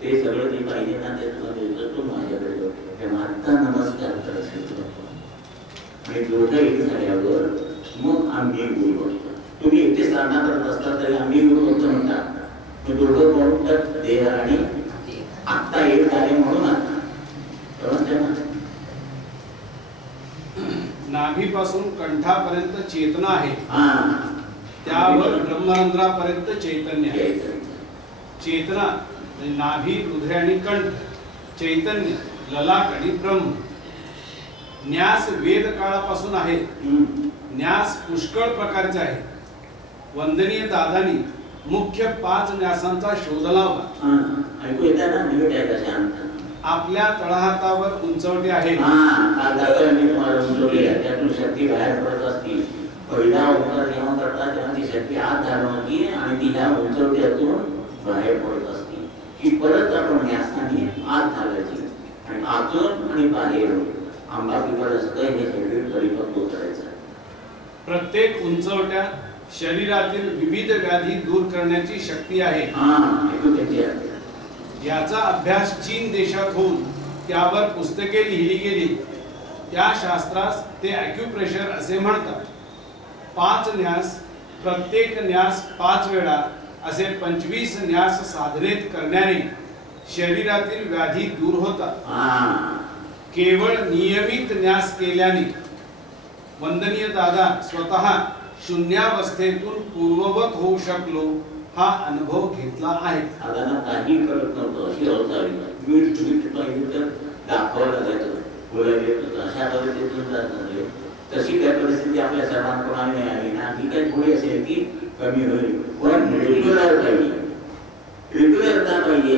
ते सगळं जे पाहिजे ना ते तुला देतो, तू माझ्याकडे बघ. आता नमस्कार करायचं आणि दोघं एक झाल्यावर मग आम्ही गुरु बनतो. तुम्ही एकटे साधना करत असता तरी आम्ही गुरु बनतो म्हणतात. मी दोघं म्हणतात देह आणि आत्ता एक झाले म्हणून आता नाभीपासून कंठापर्यंत चेतना आहे, त्यावर ब्रह्मरंध्रापर्यंत चैतन्य आहे. चेतना नाभी, हृदय आणि कंठ, चैतन्य ललाट आणि ब्रह्म. न्यास वेद काळापासून आहे. न्यास पुष्कळ प्रकारचे आहे. वंदनीय दादांनी मुख्य 5 न्यासांचा शोध लावला. ऐकू येतात ना निकट आहे का शांत. आपल्या तळहातावर उंचवटे आहे. त्यातून शक्ती बाहेर पडत असती. पहिला ओंकार जेव्हा करतात तेव्हा ती शक्ती आत धारवती आणि ती ह्या उंचवट्यातून बाहेर पडत असती. की परत आपण न्यासाने आत घालायची आणि आतून आणि बाहेर आंबा पिकत असतं हे शरीर परिपक्व करायचं. प्रत्येक उंचवट्यात शरीरातील विविध व्याधी दूर करण्याची शक्ती आहे. याचा अभ्यास चीन देशात होऊन त्यावर पुस्तके लिहिली गेली. त्या शास्त्रास ते ॲक्युप्रेशर असे म्हणतात. 5 न्यास, प्रत्येक न्यास 5 वेळा असे 25 न्यास साधनेत करण्याने शरीरातील व्याधी दूर होतात. केवळ नियमित न्यास केल्याने वंदनीय दादा स्वतः शून्यावस्थेतून पूर्ववत होऊ शकलो हा अनुभव घेतला आहे. दादांना काही कळत नव्हतं. अशी अवस्था आली. मीठ पाहिजे तर दाखवावं लागायचं, बोलायला अशा पद्धतीतून जात नव्हते. तशी काय परिस्थिती आपल्या सर्वांप्रमाणे नाही आली ना. ती काही थोडी असेल की कमी होईल, पण रेग्युलर पाहिजे. रेग्युलरता पाहिजे.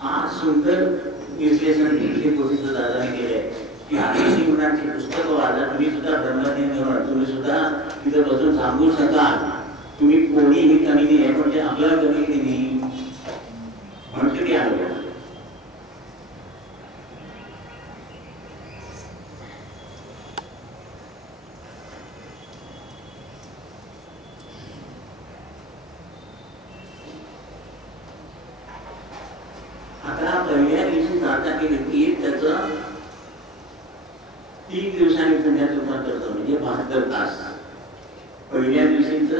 हा सुंदर विश्लेषण दादाने केलंय की आदिवासी मुलांची पुस्तकं वाचा. तुम्ही सुद्धा ब्रह्मज्ञान, तुम्ही सुद्धा तिथं बसून सांगू शकाल. तुम्ही कोणीही कमी नाही आहे, पण ते आपल्याला कमी नाही म्हणते ते आलं. आता पहिल्या दिवशी प्रार्थना केली की त्याचं 3 दिवसांनी पुण्यात रूपांतर करतो, म्हणजे 72 तास. पहिल्या दिवशीच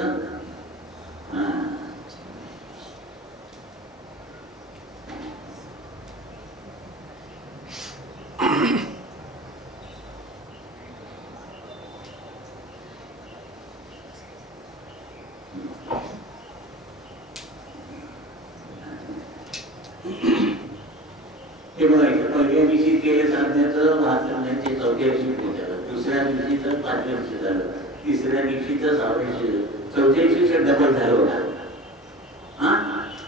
पहिल्या दिवशी केले साधण्याचं 4थ्या दिवशी पोहोचलं, दुसऱ्या दिवशी तर 5व्या दिवशी झालं, तिसऱ्या दिवशी तर 6व्या दिवशी, 4थ्या दिवशी डबल झालं होता.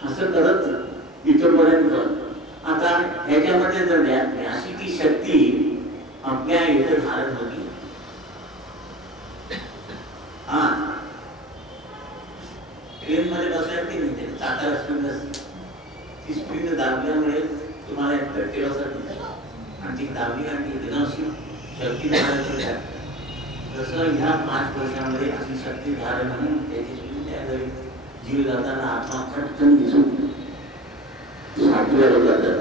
असं करत इथपर्यंत. आता ह्याच्यामध्ये जर अशी ती शक्ती आपल्या इथे धारण होती. ट्रेन मध्ये बसल्या की नाही, चाका स्पीड असते, ती स्पीड दाबल्यामुळे तुम्हाला एक धक्के बसत आणि ती दाबली आणि शक्ती धारण. जसं ह्या 5 वर्षामध्ये अशी शक्ती धारण म्हणून त्याची त्यावेळी जीव जाताना आत्मा खटकन दिसून साठव्याला जातात.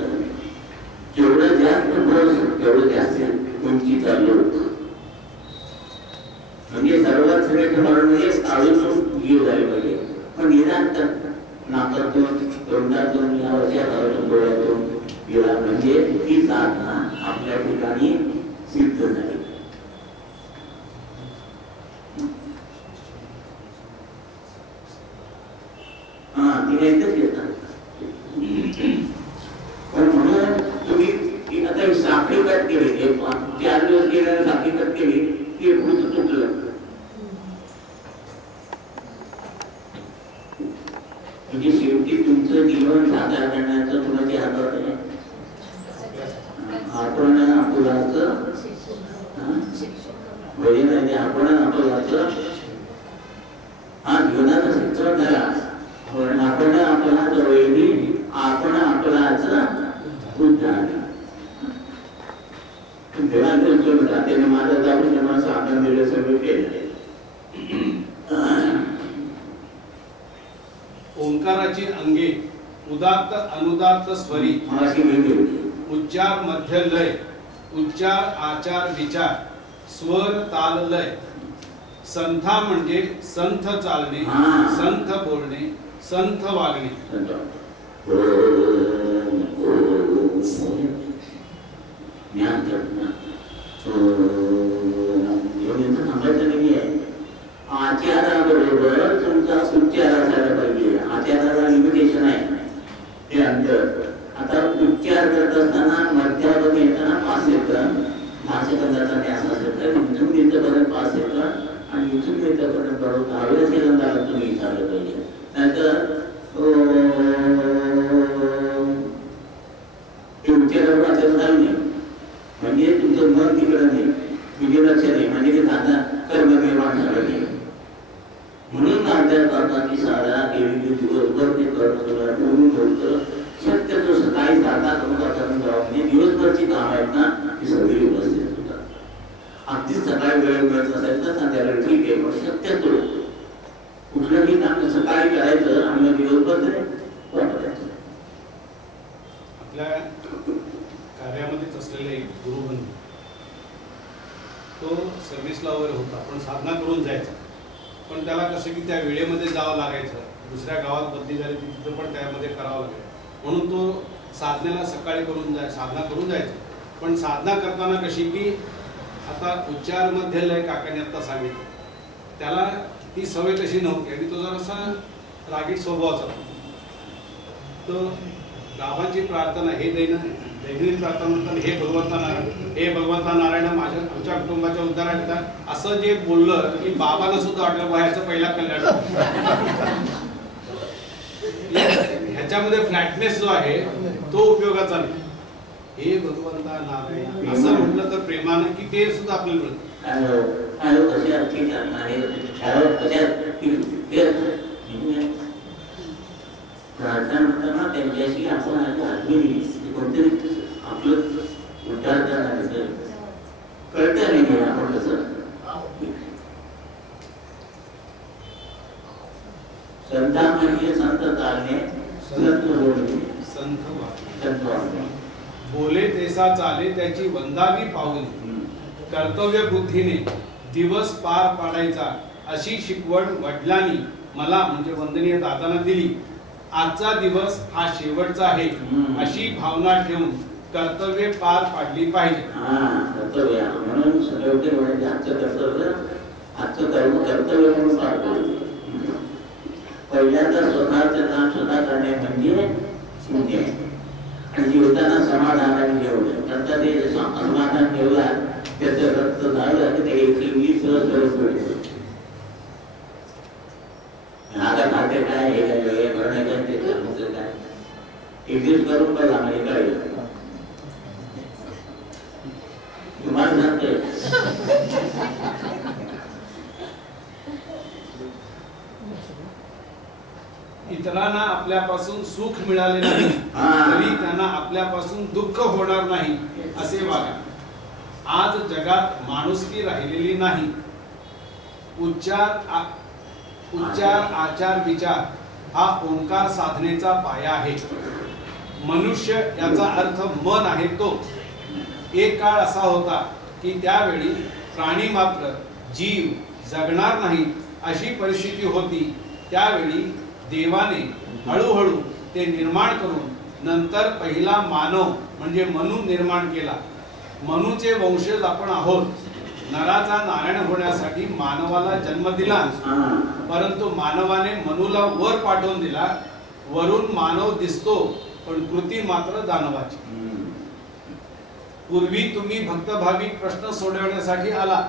जेवढं जास्त बस तेवढं जास्त उंची चाललो. म्हणजे सर्वात श्रेष्ठ मरण म्हणजे काळून जीव झाले पाहिजे. पण निदान नाकातून, तोंडातून, या वर्षातून, डोळ्यातून गेला म्हणजे ही साधना आपल्या ठिकाणी सिद्ध झाली. तिने एकच येतात. पण म्हणून तुम्ही आता साखळी कट केली, 4 दिवस गेल्याने साखळी कट केली, ती भूत तुटलं. म्हणजे शेवटी तुमचं जीवन साकार करण्याचं कुणाच्या हातात आहे? आपण आपलाचं भजन आपण आपलाचं जीवनाचा शिक्षण झाला. आपण आपलाच वैरी, आपण आपलाच उद्धार. त्याने माझा जाऊन मला साधन दिलं, सगळं केलं. ओंकाराची अंगे उदात्त अनुदात्त स्वरी, उच्चार मध्य लय, उच्चार आचार विचार, स्वर ताल लय. संथा म्हणजे संथ चालणे, संथ बोलणे, संथ वागणे. सांगायचं नाही आहे. आचाराबरोबर तुमचा उच्चार असायला पाहिजे. आचाराला लिमिटेशन आहे ते अंतर. आता उच्चार अगदीच सकाळी वेळ मिळत नसेल तर संध्याकाळी ठीक आहे, पण शक्यतो कुठलंही काम सकाळी करायचं आणि दिवसभर वापरायचं. आपल्या कार्यामध्येच असलेले एक गुरुबंधू, तो सर्व्हिसला वगैरे होता पण साधना करून जायचा, पण त्याला कसं की त्या वेळेमध्ये जावं लागायचं, दुसऱ्या गावात बदली झाली की तिथं पण त्यामध्ये करावं लागायचं, म्हणून तो साधनेला सकाळी साधना करून जायचा. पण साधना करताना कशी की आता उच्चार मध्ये लय काकाने आता सांगितलं, त्याला ती सवय तशी नव्हती आणि तो जरासा रागीट स्वभावाचा. तो बाबांची प्रार्थना, हे दैनंदिन प्रार्थना म्हणतात, हे भगवंता नारायण, हे भगवंता नारायण माझ्या आमच्या कुटुंबाच्या उद्धाराकरता, असं जे बोललं की बाबाला सुद्धा वाटलं बाहेरचं पहिला कल्याण. ह्याच्यामध्ये फ्लॅटनेस जो आहे तो उपयोगाचा नाही. हे भगवंता नारायण असं म्हटलं तर प्रेमानं की ते सुद्धा आपल्याला मिळतं. प्रार्थना करताना त्यांच्याशी आपण कोणतरी आपलं उद्धार करणार कळतं नाही आपण कसं. संत म्हणजे संत चालणे, संत बोलणे, संत वागणे. बोले तेसा चाले त्याची वंदावी पावली, कर्तव्य बुद्धीने दिवस पार पाडायचा अशी शिकवण वडिलांनी मला म्हणजे वंदनीय दादांना दिली. आजचा दिवस हा शेवटचा आहे अशी भावना ठेवून कर्तव्य पार पाडली पाहिजे. कर्तव्य म्हणून सगळे म्हणजे आजचं कर्तव्य, आजचं कर्म कर्तव्य म्हणून पार पाडलं. पहिल्यांदा स्वतःचं काम स्वतः करणे म्हणजे पुण्य, आणि जीवताना समाधान ठेवलं. नंतर ते समाधान ठेवला त्याचं रक्त झालं ते 120 वर्ष आता खाते काय हे काय भरण्याचं ते काय एक्झिट करून बघा म्हणजे काय तुम्हाला सांगते. इतरांना आपल्यापासून सुख मिळाले नाही तरी त्यांना आपल्यापासून दुःख होणार नाही असे वागा. आज जगात माणुसकी राहिलेली नाही. उच्चार आचार विचार हा ओंकार साधनेचा पाया आहे. मनुष्य याचा अर्थ मन आहे तो. एक काळ असा होता की त्यावेळी प्राणी मात्र जीव जगणार नाही अशी परिस्थिती होती. त्यावेळी देवाने हळूहळू ते निर्माण करून नंतर पहिला मानव म्हणजे मनु निर्माण केला. मनुचे वंशज आपण आहोत. नराचा नारायण होण्यासाठी मानवाला जन्म दिला, परंतु मानवाने मनुला वर पाठवून दिला. वरून मानव दिसतो पण कृती मात्र दानवाची. पूर्वी तुम्ही भक्तभाविक प्रश्न सोडवण्यासाठी आला,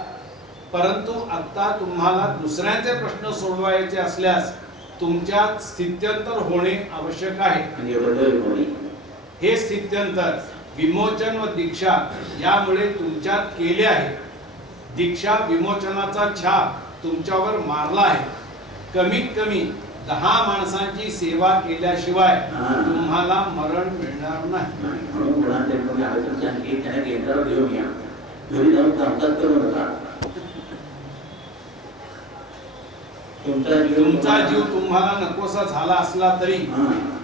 परंतु आता तुम्हाला दुसऱ्यांचे प्रश्न सोडवायचे असल्यास तुमच्यात स्थित्यंतर होणे आवश्यक आहे. हे स्थित्यंतर विमोचन व दीक्षा यामुळे तुमच्यात केले आहे. दीक्षा विमोचनाचा छाप तुमच्यावर मारला आहे. कमीत कमी 10 माणसांची सेवा केल्याशिवाय तुम्हाला मरण मिळणार नाही. तुमचा जीव तुम्हाला नकोसा झाला असला तरी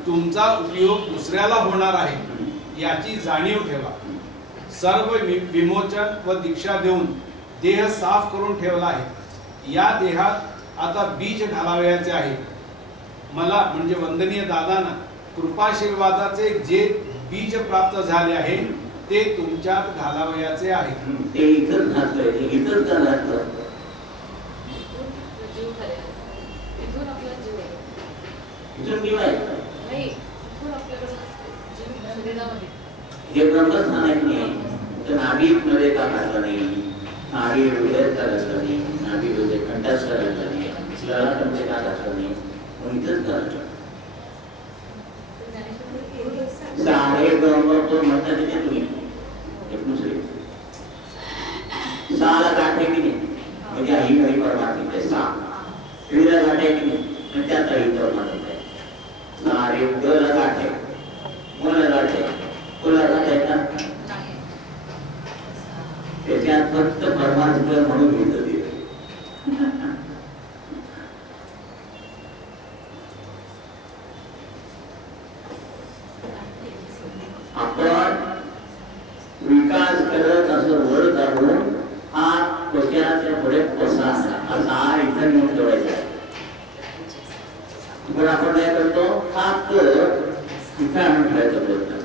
तुमचा उपयोग दुसऱ्याला होणार आहे याची जाणीव ठेवा. सर्व विमोचन व दीक्षा देऊन देह साफ करून ठेवला आहे. या देहात आता बीज घालावयाचे आहे. मला म्हणजे वंदनीय दादांना कृपाशीर्वादाचे जे बीज प्राप्त झाले आहे ते तुमच्यात घालावयाचे आहे. ते इथं घातलंय, ते इथं का घातलं? हे ब्रह्मस्थान आहे की नाही, नाभीमध्ये का घातलं नाही, नाभी हृदयात का घातलं नाही, नाभी हृदय कंठात का घातलं नाही, ललाटामध्ये का घातलं नाही, मग इथंच का घातलं. सारे ब्रह्म तो म्हणतात तिथे तुम्ही एक दुसरे साला गाठे की नाही, म्हणजे आई काही परमात्मा आहे. सा हृदय गाठे की नाही, त्यात आई परमात्मा आहे. सारे उदयाला गाठे, मुला गाठे, तुला गाठे ना ते त्याच्यात फक्त परमार्थ म्हणून घेतलं ते. आपण विकास करत असं वर काढून हा त्वचाच्या पुढे पसा असा हा इथं नेऊन ठेवायचा. पण आपण काय करतो फक्त इथं आणून ठेवायचा प्रयत्न करतो.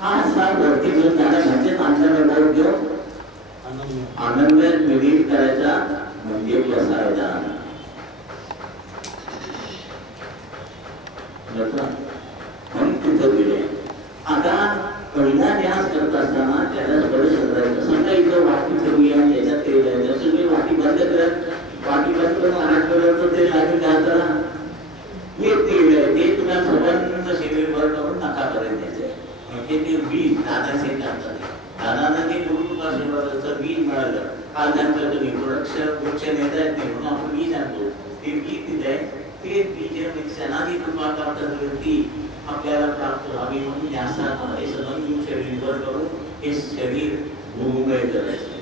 हा असा वरती घेऊन जाणं म्हणजे आनंद घेऊन आनंद विलीन करायचा म्हणजे बसायचा. म्हणून तिथं गेले. आता पहिला ध्यास करत असताना त्याला बरं समजायचं. समजा इथं वाटी ठेवूया त्याच्यात तेल आहे, जर तुम्ही वाटी बंद करत वाटी बंद करून आठ वेळेचं तेल लागेल का तर हे तेल आहे ते तुम्हाला संबंध शरीरभर करून नका करायला द्यायचं. म्हणजे ते बीज दादाचे टाकतात. दादांना ते गुरुकृपाशीर्वादाचं बीज मिळालं. काल सांगतो तुम्ही वृक्ष नेता येत नाही म्हणून आपण बीज आणतो. ते बीज तिथे आहे ते बीज सणादी कृपा प्राप्त आपल्याला प्राप्त व्हावी म्हणून जास्त हे सगळं शरीरभर करून हे शरीर भूमय करायचं.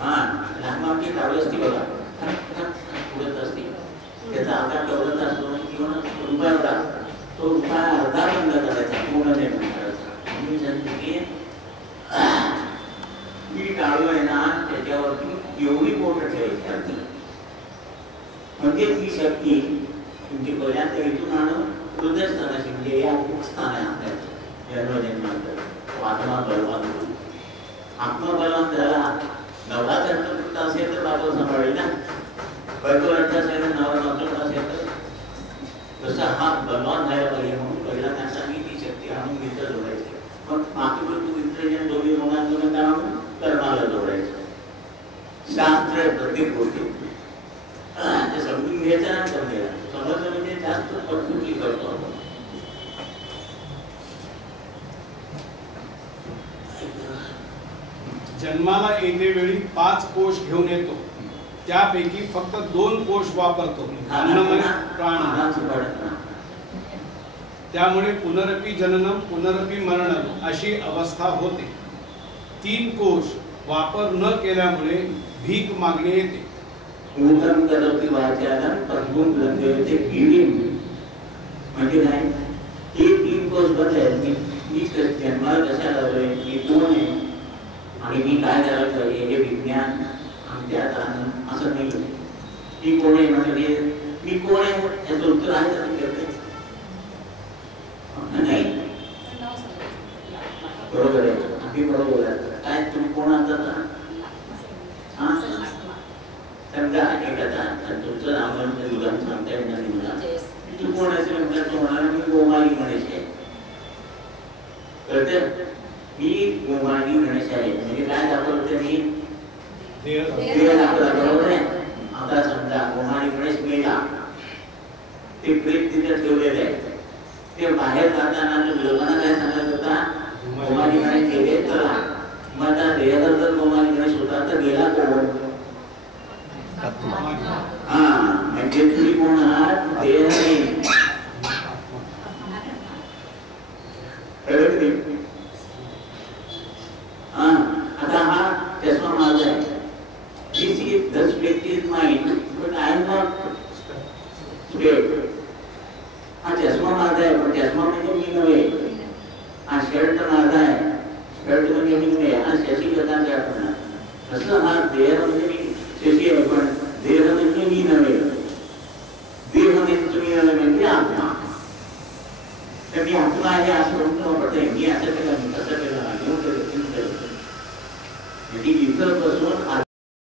हा लहानची कावळी बघा उडत असते. त्याचा आकार कवळत असतो किंवा रुपयाला तो रुपया अर्धा बंद करायचा पूर्ण नाही बंद करायचा. मी सांगतो की ही काळू आहे ना त्याच्यावरती एवढी बोट ठेवायची म्हणजे ती शक्ती तुमची पहिल्यांदा इथून आणून हृदयस्थानाशी म्हणजे या स्थान आहे आपल्याचं जन्मजन्मांतर आत्मा बलवान. आत्मबलवान झाला नवरा कंठ असेल तर बाबा सांभाळेल ना. बायको असेल तर नवरा नवरा असेल तर जसा हा बलवान झाला पाहिजे म्हणून पहिला त्यांनी ती शक्ती आणून मित्र जोडायची. मग मातृ तू इंद्रजन दोन्ही रोगांतून आणून कर्माला जोडायचं. शास्त्र प्रत्येक गोष्टी ते समजून घ्यायचं ना समजायला समजलं म्हणजे जास्त पटकुटी करतो आपण. जन्माला येते वेळी 5 कोश घेऊन येतो. त्यापैकी फक्त 2 कोश वापरतो अन्नमय प्राण. त्यामुळे पुनरपी जननम पुनरपी मरणम अशी अवस्था होते. 3 कोश वापर न केल्यामुळे भीक मागणे येते. ऊर्धम करोति वाचालं पद्मं लंघयते गिरिं. म्हणजे काय हे 3 कोश बदल मी जन्माला कशाला आलोय, मी कोण आहे आणि मी काय करायला पाहिजे हे विज्ञान आमच्यात आणून असं नाही. मी कोण आहे म्हणजे मी कोण आहे याचं उत्तर आहे का तुमच्याकडे? नाही बरोबर आहे. आम्ही बरोबर आहे. काय तुम्ही कोण आता समजा एखादा तुमचं नाव उदाहरण सांगता येणार नाही मला. तू कोण असेल म्हणतात तो म्हणाला मी गोमाली गणेश आहे. कळते मी गोमाली गणेश आहे म्हणजे काय दाखवलं मी देह दाखवला. बरोबर आहे. आता समजा गोमाली गणेश मेला ते प्रेत तिथे ठेवलेले आहे. ते बाहेर जाताना लोकांना काय सांगत होता गोमाली गणेश गेले चला. मग आता देहाचा जर गोमाली गणेश होता तर गेला कोण? हा म्हणजे तुम्ही कोण आहात देह नाही. हा आता हा चष्मा माझा आहे. This is the spirit is mine, but I am not spirit. हा चष्मा माझा आहे पण चष्मा म्हणजे मी नव्हे. हा शर्ट माझा आहे शर्ट म्हणजे मी नव्हे. हा शशी गतांचा अर्थ असं हा देह म्हणजे मी शशी आहे पण देह म्हणजे मी नव्हे. देह म्हणजे तुम्ही नव्हे म्हणजे आत्मा. तर मी आत्मा आहे असं म्हणून वाटतंय मी असं केलं तसं केलं म्हणजे इथं बसून